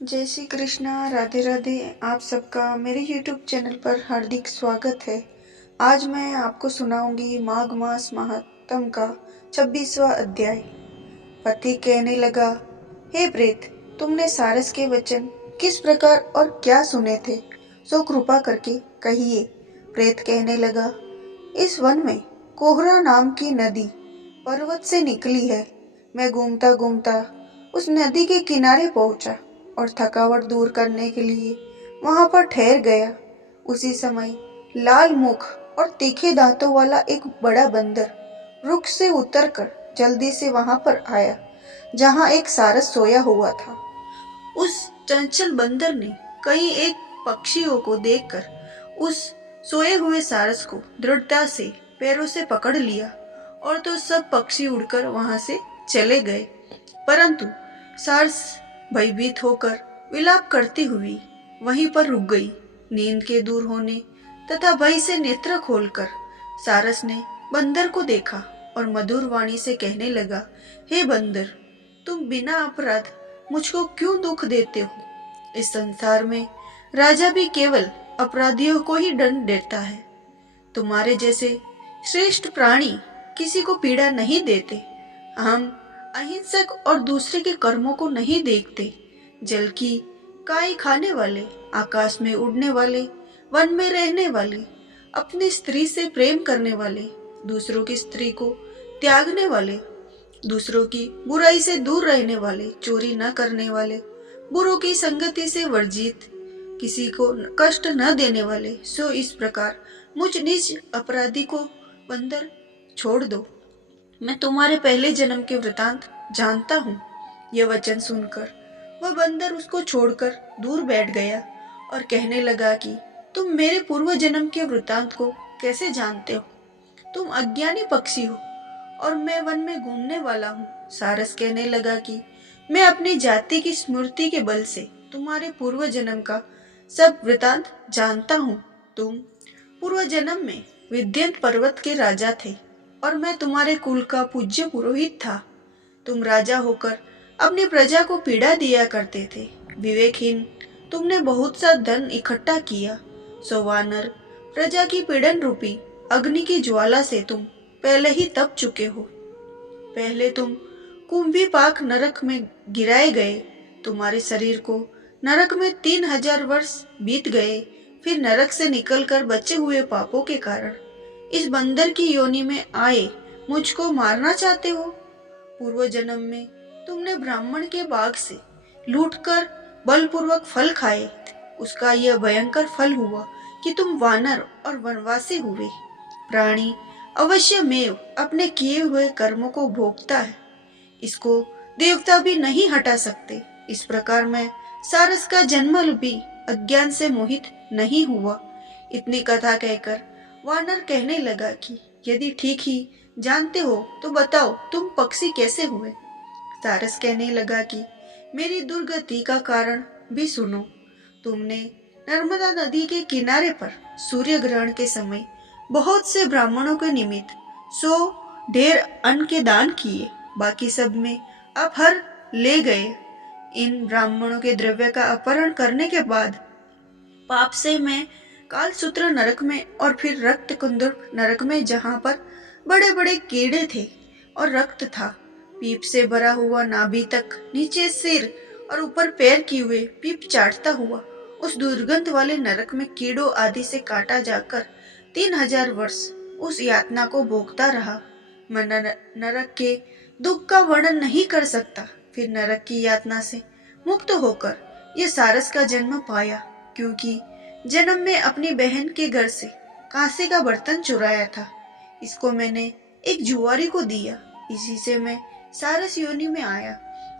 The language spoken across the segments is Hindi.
जय श्री कृष्णा, राधे राधे। आप सबका मेरे YouTube चैनल पर हार्दिक स्वागत है। आज मैं आपको सुनाऊंगी माघ मास महात्म का 26वां अध्याय। पति कहने लगा, हे प्रेत, तुमने सारस के वचन किस प्रकार और क्या सुने थे, सो कृपा करके कहिए। प्रेत कहने लगा, इस वन में कोहरा नाम की नदी पर्वत से निकली है। मैं घूमता घूमता उस नदी के किनारे पहुंचा और थकावट दूर करने के लिए वहां पर ठहर गया। उसी समय लाल मुख और तीखे दांतों वाला एक बड़ा बंदर वृक्ष से उतरकर जल्दी से वहां पर आया जहां एक सारस सोया हुआ था। उस चंचल बंदर ने कई एक पक्षियों को देखकर उस सोए हुए सारस को दृढ़ता से पैरों से पकड़ लिया और तो सब पक्षी उड़कर वहां से चले गए, परंतु सारस भयभीत होकर विलाप करती हुई वहीं पर रुक गई। नींद के दूर होने तथा भय से नेत्र खोलकर सारस ने बंदर को देखा और मधुर वाणी से कहने लगा, हे बंदर, तुम बिना अपराध मुझको क्यों दुख देते हो? इस संसार में राजा भी केवल अपराधियों को ही दंड देता है। तुम्हारे जैसे श्रेष्ठ प्राणी किसी को पीड़ा नहीं देते। हम अहिंसक और दूसरे के कर्मों को नहीं देखते। जल की काई खाने वाले, आकाश में उड़ने वाले, वन में रहने वाले, अपनी स्त्री से प्रेम करने वाले, दूसरों की स्त्री को त्यागने वाले, दूसरों की बुराई से दूर रहने वाले, चोरी न करने वाले, बुरों की संगति से वर्जित, किसी को कष्ट न देने वाले, सो इस प्रकार मुझ निज अपराधी को बंदर छोड़ दो। मैं तुम्हारे पहले जन्म के वृतांत जानता हूँ। यह वचन सुनकर वह बंदर उसको छोड़कर दूर बैठ गया और कहने लगा कि तुम मेरे पूर्व जन्म के वृतांत को कैसे जानते हो? तुम अज्ञानी पक्षी हो और मैं वन में घूमने वाला हूँ। सारस कहने लगा कि मैं अपनी जाति की स्मृति के बल से तुम्हारे पूर्व जन्म का सब वृतांत जानता हूँ। तुम पूर्व जन्म में विंध्य पर्वत के राजा थे और मैं तुम्हारे कुल का पूज्य पुरोहित था। तुम राजा होकर अपनी प्रजा को पीड़ा दिया करते थे। विवेकहीन तुमने बहुत सा धन इकट्ठा किया। सो वानर, प्रजा की पीड़न रूपी अग्नि की ज्वाला से तुम पहले ही तप चुके हो। पहले तुम कुंभी पाक नरक में गिराए गए। तुम्हारे शरीर को नरक में 3000 वर्ष बीत गए। फिर नरक से निकलकर बचे हुए पापों के कारण इस बंदर की योनि में आए मुझको मारना चाहते हो। पूर्व जन्म में तुमने ब्राह्मण के बाग से लूटकर बलपूर्वक फल खाए। उसका यह भयंकर फल हुआ कि तुम वानर और वनवासी हुए। प्राणी अवश्य में अपने किए हुए कर्मों को भोगता है। इसको देवता भी नहीं हटा सकते। इस प्रकार मैं सारस का जन्म भी अज्ञान से मोहित नहीं हुआ। इतनी कथा कहकर वानर कहने लगा कि यदि ठीक ही जानते हो तो बताओ, तुम पक्षी कैसे हुए? सारस कहने लगा कि मेरी दुर्गति का कारण भी सुनो। तुमने नर्मदा नदी के किनारे पर सूर्य ग्रहण के समय बहुत से ब्राह्मणों के निमित्त 100 ढेर अन्न के दान किए। बाकी सब में आप हर ले गए। इन ब्राह्मणों के द्रव्य का अपहरण करने के बाद पाप से मैं कालसूत्र नरक में और फिर रक्त कुंदर नरक में, जहां पर बड़े बड़े कीड़े थे और रक्त था, पीप से भरा हुआ नाभि तक नीचे सिर और ऊपर पैर किए हुए पीप चाटता हुआ उस दुर्गंध वाले नरक में कीड़ों आदि से काटा जाकर 3000 वर्ष उस यातना को भोगता रहा। मैं नरक के दुख का वर्णन नहीं कर सकता। फिर नरक की यातना से मुक्त होकर ये सारस का जन्म पाया, क्योंकि जन्म में अपनी बहन के घर से कांसे का बर्तन चुराया था। इसको मैंने एक जुआरी को दिया। इसी से मैं सारस योनि में आया।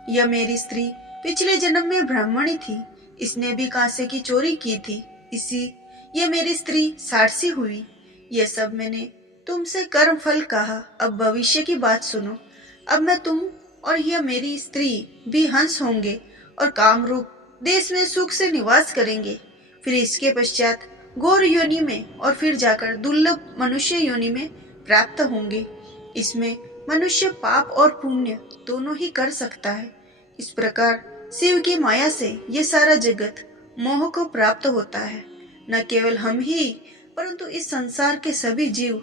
यह मेरी स्त्री पिछले जन्म में ब्राह्मणी थी। इसने भी कांसे की चोरी की थी। ये मेरी स्त्री सारसी हुई। यह सब मैंने तुमसे कर्म फल कहा। अब भविष्य की बात सुनो। अब मैं, तुम और यह मेरी स्त्री भी हंस होंगे और कामरूप देश में सुख से निवास करेंगे। फिर इसके पश्चात घोर योनि में और फिर जाकर दुर्लभ मनुष्य योनि में प्राप्त होंगे। इसमें मनुष्य पाप और पुण्य दोनों ही कर सकता है। इस प्रकार शिव की माया से ये सारा जगत मोह को प्राप्त होता है। न केवल हम ही परंतु इस संसार के सभी जीव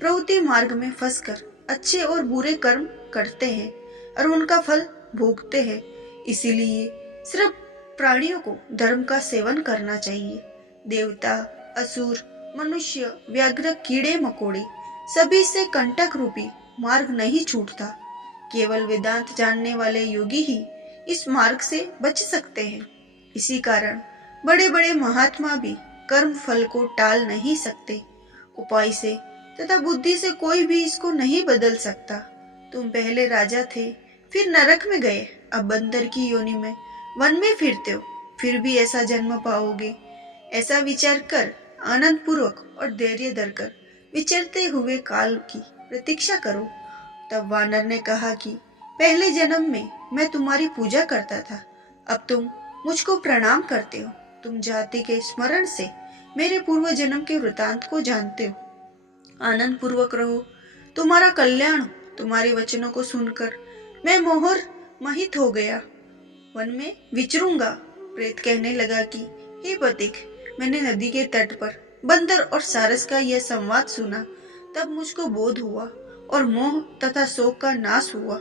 प्रवृत्ति मार्ग में फंसकर अच्छे और बुरे कर्म करते हैं और उनका फल भोगते हैं। इसीलिए सिर्फ प्राणियों को धर्म का सेवन करना चाहिए। देवता, असुर, मनुष्य, व्याघ्र, कीड़े मकोड़े सभी से कंटक रूपी मार्ग नहीं छूटता। केवल वेदांत जानने वाले योगी ही इस मार्ग से बच सकते हैं। इसी कारण बड़े बड़े महात्मा भी कर्म फल को टाल नहीं सकते। उपाय से तथा बुद्धि से कोई भी इसको नहीं बदल सकता। तुम पहले राजा थे, फिर नरक में गए, अब बंदर की योनि में वन में फिरते हो, फिर भी ऐसा जन्म पाओगे। ऐसा विचार कर आनंद पूर्वक और धैर्य धरकर विचरते हुए काल की प्रतीक्षा करो। तब वानर ने कहा कि पहले जन्म में मैं तुम्हारी पूजा करता था, अब तुम मुझको प्रणाम करते हो। तुम जाति के स्मरण से मेरे पूर्व जन्म के वृतांत को जानते हो। आनंद पूर्वक रहो, तुम्हारा कल्याण हो। तुम्हारे वचनों को सुनकर मैं मोहर मोहित हो गया, वन में विचरूंगा। प्रेत कहने लगा कि हे पथिक, मैंने नदी के तट पर बंदर और सारस का यह संवाद सुना, तब मुझको बोध हुआ और मोह तथा शोक का नाश हुआ।